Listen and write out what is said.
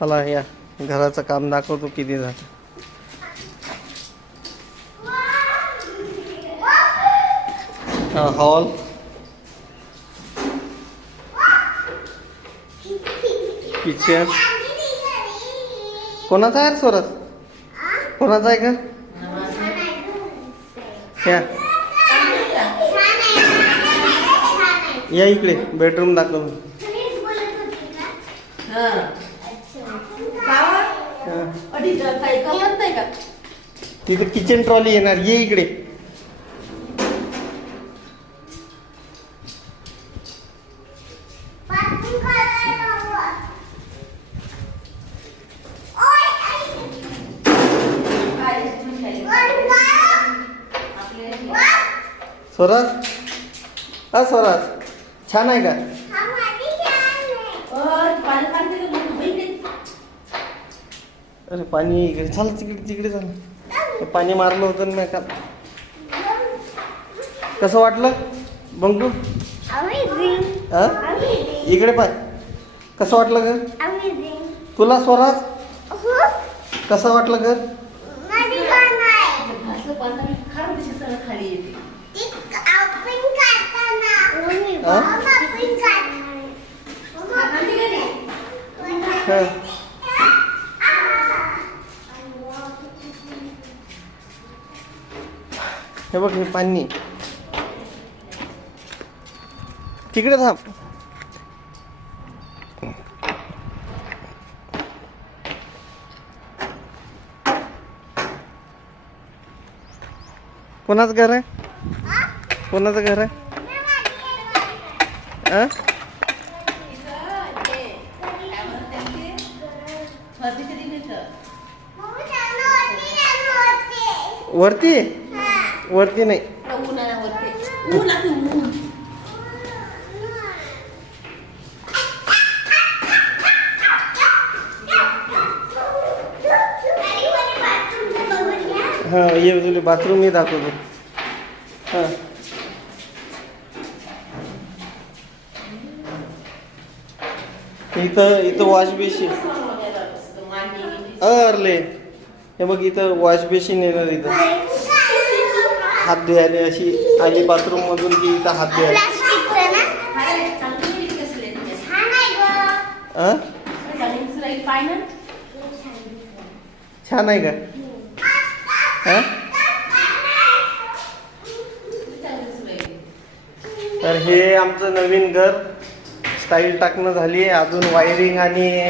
चला या घराचं काम दाखवतो किती झालं. Hall, kitchen. कोणाचा आहे सोरस? कोणाचा आहे का? या इकडे बेडरूम दाखव. तिथे किचन ट्रॉली येणार. ये इकडे. स्वराज, स्वराज छान आहे का? अरे पाणी इकडे. चाल तिकडे चाल. पाणी मारलं होतं ना का? कसं वाटलं बंकू? इकडे पाय. कसं वाटलं ग तुला स्वराज? कसं वाटलं ग? हे बघ हे पाणी. तिकडे थांब. कोणाचं घर आहे? कोणाचं घर आहे? वरती? वरती नाही. हा ये तुला बाथरूम मी दाखवतो. हा इथं वॉश बेसिन. अरले हे बघ इथं वॉश बेसिन येणार. इथं हात धुयाले अशी आली बाथरूम मधून की इथं हात धुयाले. छान आहे का? तर हे आमचं नवीन घर स्टाईल टाकणं झाली. अजून वायरिंग आणि